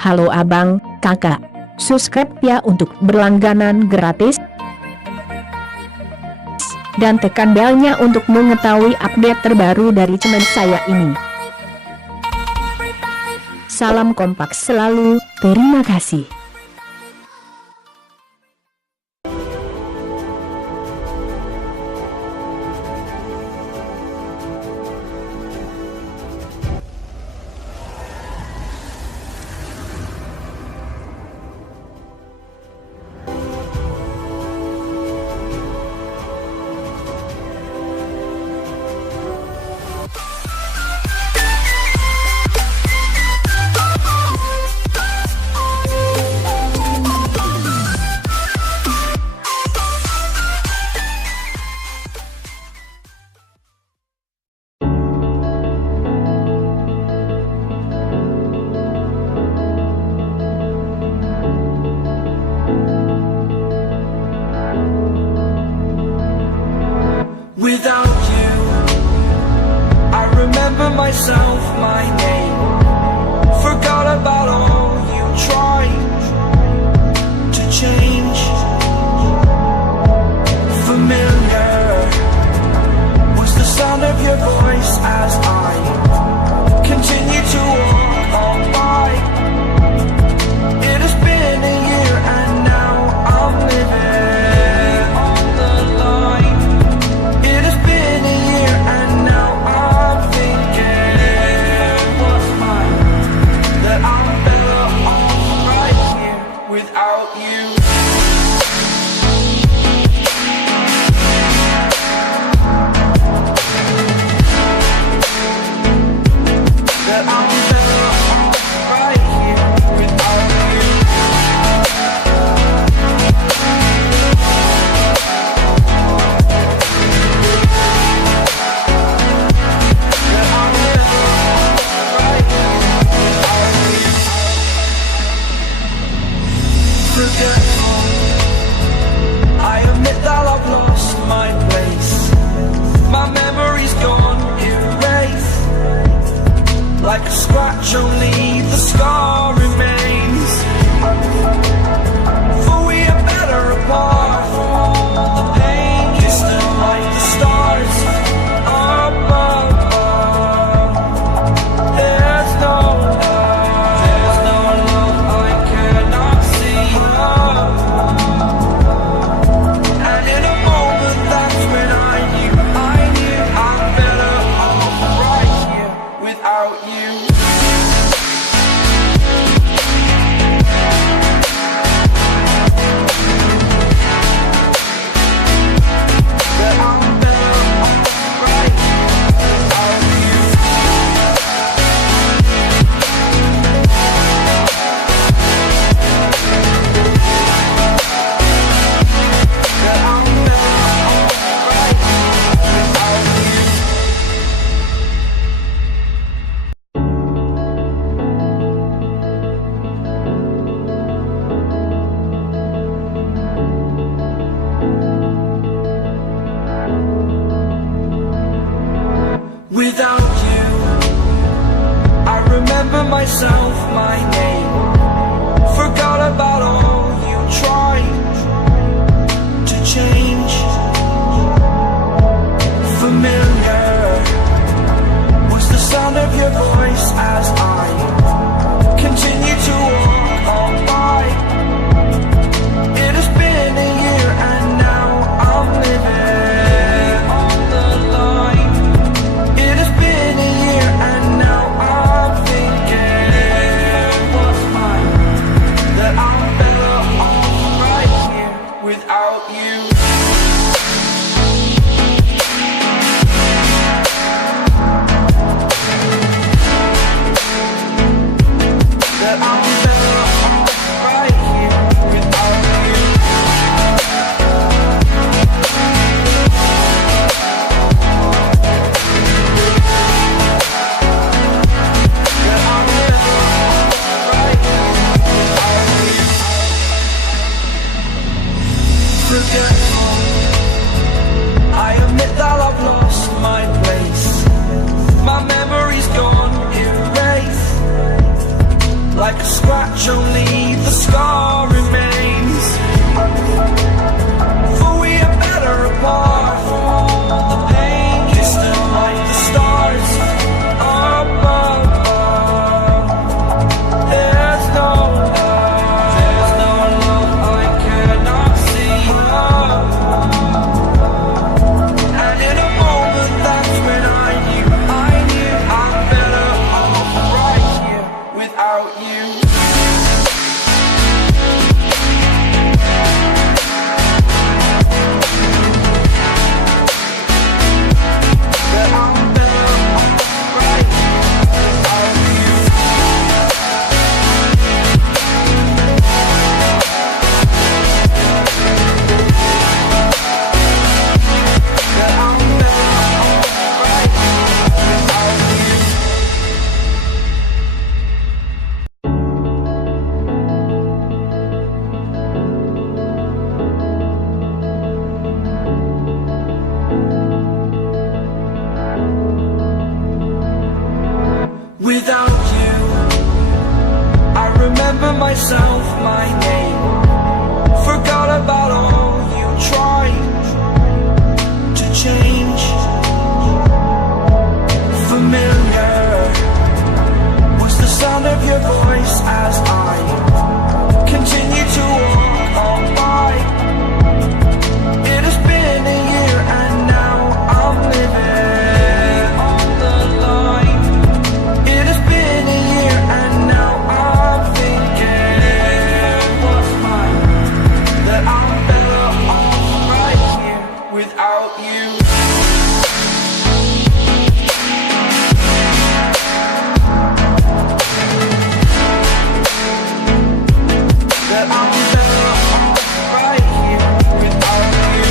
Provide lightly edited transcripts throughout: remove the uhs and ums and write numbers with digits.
Halo abang, kakak. Subscribe ya untuk berlangganan gratis. Dan tekan belnya untuk mengetahui update terbaru dari channel saya ini. Salam kompak selalu, terima kasih. Without you, I remember myself, my name. Forgot about all you tried to change. Familiar was the sound of your voice as I continue to walk on by. It has been a year and now I'm living. I admit that I've lost my place. My memory's gone erased. Like a scratch, only the scar remains. For we are better apart. The pain is still like the stars above. There's no like a scratch, only the scar remains. For we are better apart. The pain distant like the stars above. There's no love I cannot see. And in a moment that's when I knew I'm better off right here without you. Without you, I remember myself, my name. Forgot about all you tried to change. Familiar was the sound of your voice as I continue to walk on by. It has been a year and now I'm living on the line. It has been a year and now I'm thinking what's mine, that I'm better off right here without you. That I'm better off right here without you. That I'm better off right here without you.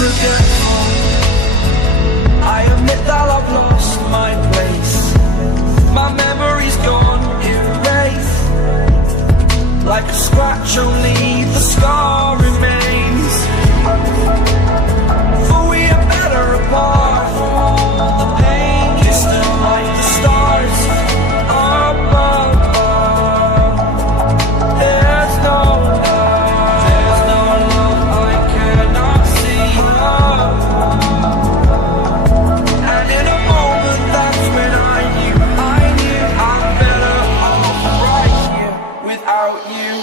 Forgetful, I admit that I've lost my place. My memory's gone erased. Like a scratch, only the scar remains. For we are better apart. The pain distant like the stars above. There's no love I cannot see. And in a moment that's when I knew I'm better off right here without you.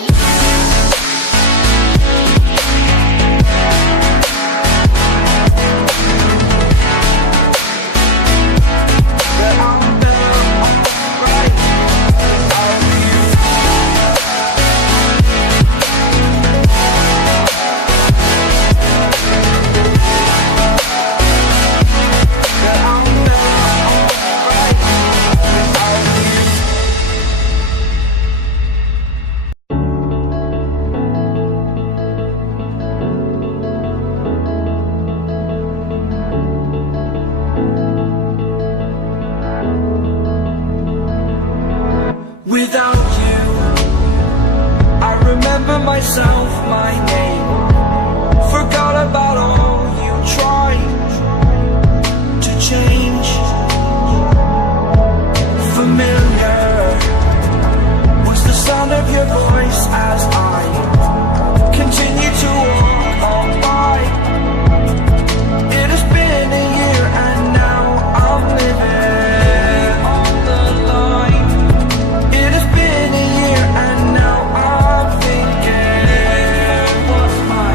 That I'm better off right here without you. That I'm better off right here without you. Without you, I remember myself, my name. Forgot about all you tried to change. Familiar was the sound of your voice as I continue to walk on by. It has been a year and now I'm living on the line. It has been a year and now I'm thinking what's mine.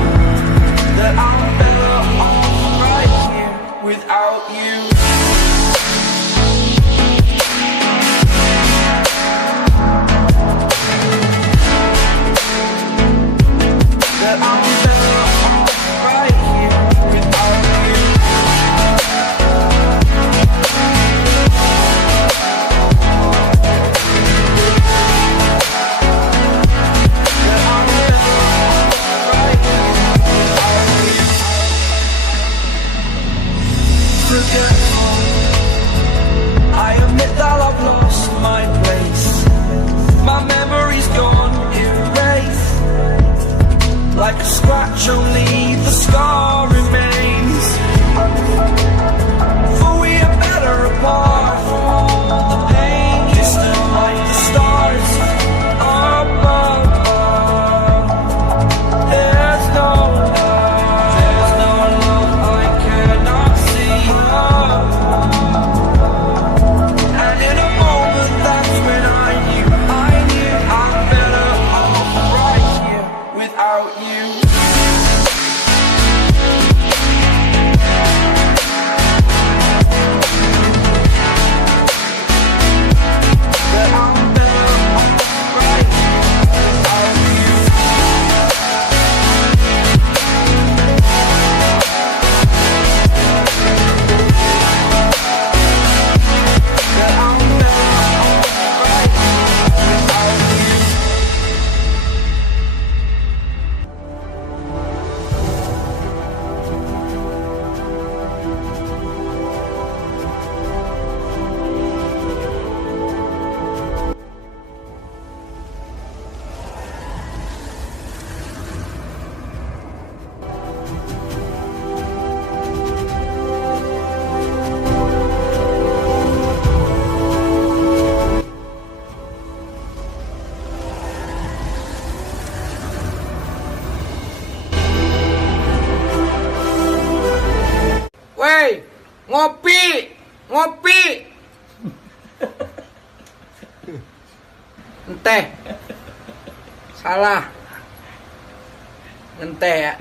much, only the scar remains. For we are better apart. For all the pain, distant like the stars above. There's no love I cannot see. And in a moment, that's when I knew I'm better off right here without you. That I'm better off right here without you. That I'm better off right here without you. Woi, ngopi, ngopi. Enteh. Salah. Enteh ya.